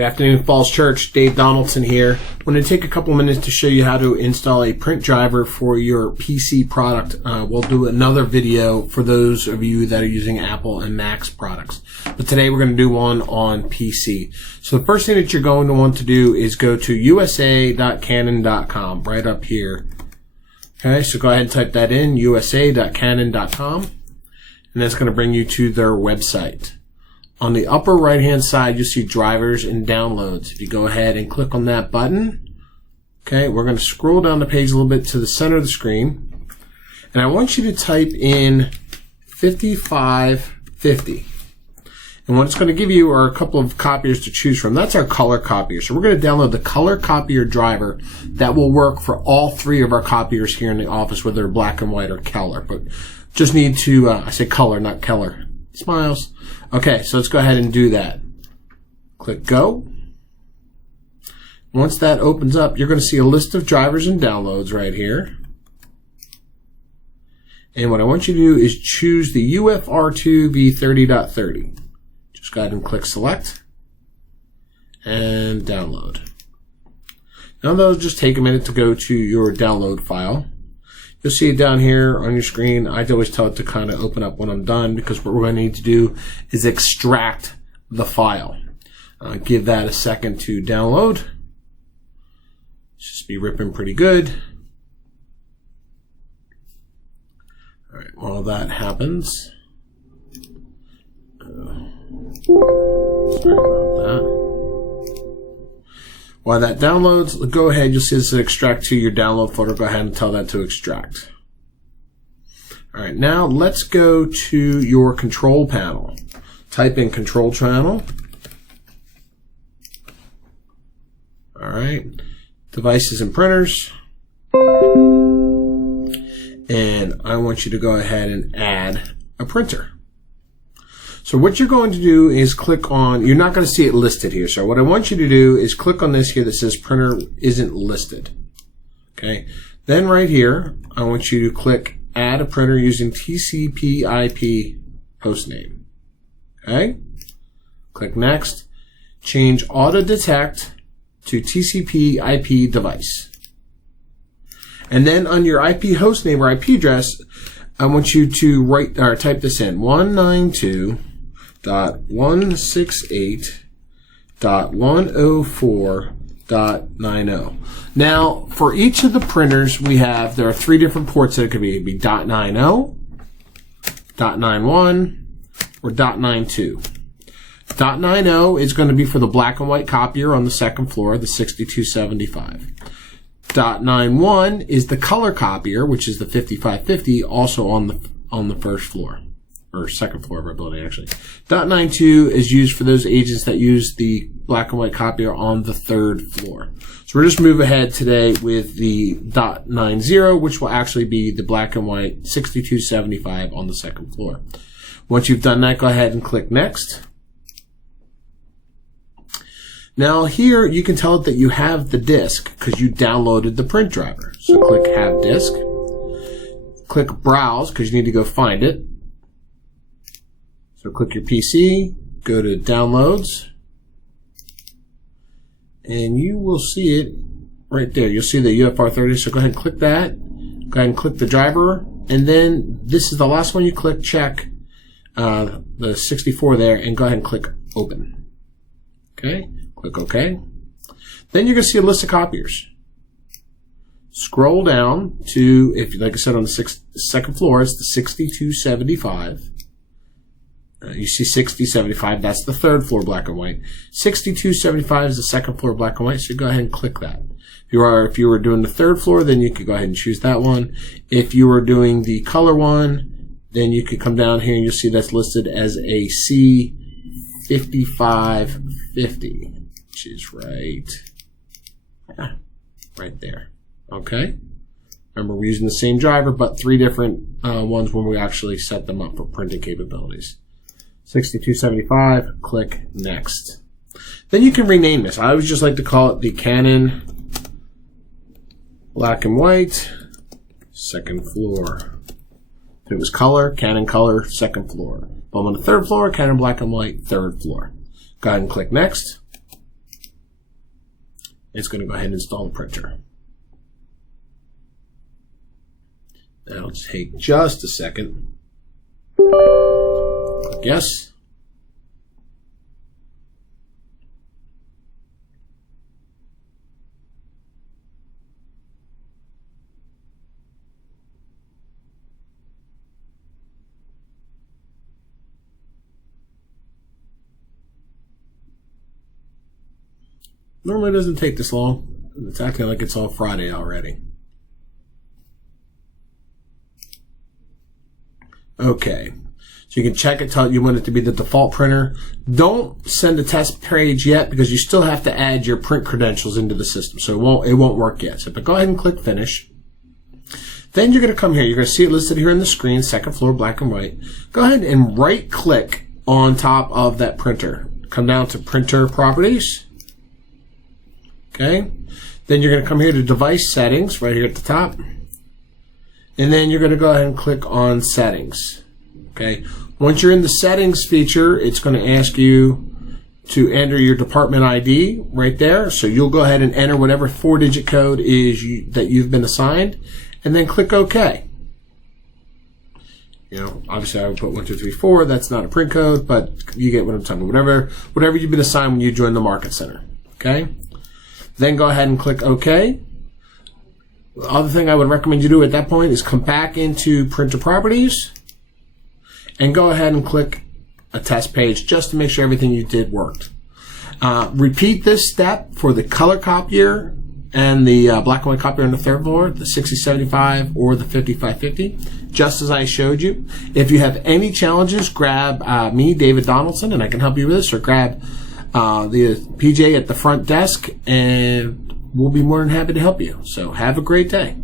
Good afternoon, Falls Church. Dave Donaldson here. I'm going to take a couple minutes to show you how to install a print driver for your PC product. We'll do another video for those of you that are using Apple and Mac's products. But today we're going to do one on PC. So the first thing that you're going to want to do is go to usa.canon.com right up here. Okay, so go ahead and type that in, usa.canon.com, and that's going to bring you to their website. On the upper right-hand side, you'll see drivers and downloads. If you go ahead and click on that button, okay, we're going to scroll down the page a little bit to the center of the screen. And I want you to type in 5550. And what it's going to give you are a couple of copiers to choose from. That's our color copier. So we're going to download the color copier driver that will work for all three of our copiers here in the office, whether they're black and white or color. But just need to, I say color, not Keller. Smiles. Okay, so let's go ahead and do that. Click go. Once that opens up, you're going to see a list of drivers and downloads right here. And what I want you to do is choose the UFR2 v30.30. Just go ahead and click select and download. Now that'll just take a minute to go to your download file. You'll see it down here on your screen. I always tell it to kind of open up when I'm done, because what we're going to need to do is extract the file. Give that a second to download. Just be ripping pretty good. All right, while that happens, sorry about that. While that downloads, go ahead, you'll see this extract to your download folder. Go ahead and tell that to extract. All right, now let's go to your control panel. Type in control panel. All right, devices and printers. And I want you to go ahead and add a printer. So what you're going to do is click on, you're not going to see it listed here. So what I want you to do is click on this here that says printer isn't listed. Okay. Then right here, I want you to click add a printer using TCP/IP hostname. Okay. Click next. Change auto detect to TCP/IP device. And then on your IP hostname or IP address, I want you to write or type this in 192.168.104.90. Now, for each of the printers there are three different ports that it could be. It could be .90, .91, or .92. .90 is going to be for the black and white copier on the second floor, the 6275. .91 is the color copier, which is the 5550, also on the first floor, or second floor of our building, actually. .92 is used for those agents that use the black and white copier on the third floor. So we'll just move ahead today with the .90, which will actually be the black and white 6275 on the second floor. Once you've done that, go ahead and click next. Now here you can tell it that you have the disk because you downloaded the print driver. So click have disk. Click browse because you need to go find it. So click your PC, go to downloads, and you will see it right there. You'll see the UFR30. So go ahead and click that. Go ahead and click the driver, and then this is the last one you click. Check the 64 there, and go ahead and click open. Okay. Click OK. Then you're going to see a list of copiers. Scroll down to, if like I said, on the second floor, it's the 6275. You see 6075, that's the third floor black and white. 6275 is the second floor black and white, so go ahead and click that. If you were doing the third floor, then you could go ahead and choose that one. If you were doing the color one, then you could come down here and you'll see that's listed as a C5550. Which is right there. Okay. Remember, we're using the same driver, but three different ones when we actually set them up for printing capabilities. 6275. Click next. Then you can rename this. I always just like to call it the Canon black and white second floor. If it was color, Canon color second floor. If I'm on the third floor, Canon black and white third floor. Go ahead and click next. It's going to go ahead and install the printer. That'll take just a second. Click yes. Normally it doesn't take this long. It's acting like it's all Friday already. Okay. So you can check it, tell you want it to be the default printer. Don't send a test page yet because you still have to add your print credentials into the system. So it won't work yet. So, but go ahead and click finish. Then you're going to come here. You're going to see it listed here on the screen, second floor, black and white. Go ahead and right click on top of that printer. Come down to printer properties. Okay. Then you're going to come here to device settings right here at the top. And then you're going to go ahead and click on settings. Okay. Once you're in the settings feature, it's going to ask you to enter your department ID right there. So you'll go ahead and enter whatever 4-digit code is that you've been assigned, and then click OK. You know, obviously I would put 1234. That's not a print code, but you get what I'm talking about. Whatever you've been assigned when you join the Market Center. Okay. Then go ahead and click OK. The other thing I would recommend you do at that point is come back into printer properties and go ahead and click a test page just to make sure everything you did worked. Repeat this step for the color copier and the black and white copier on the third floor, the 6075 or the 5550, just as I showed you. If you have any challenges, grab me, David Donaldson, and I can help you with this, or grab the PJ at the front desk, and we'll be more than happy to help you. So have a great day.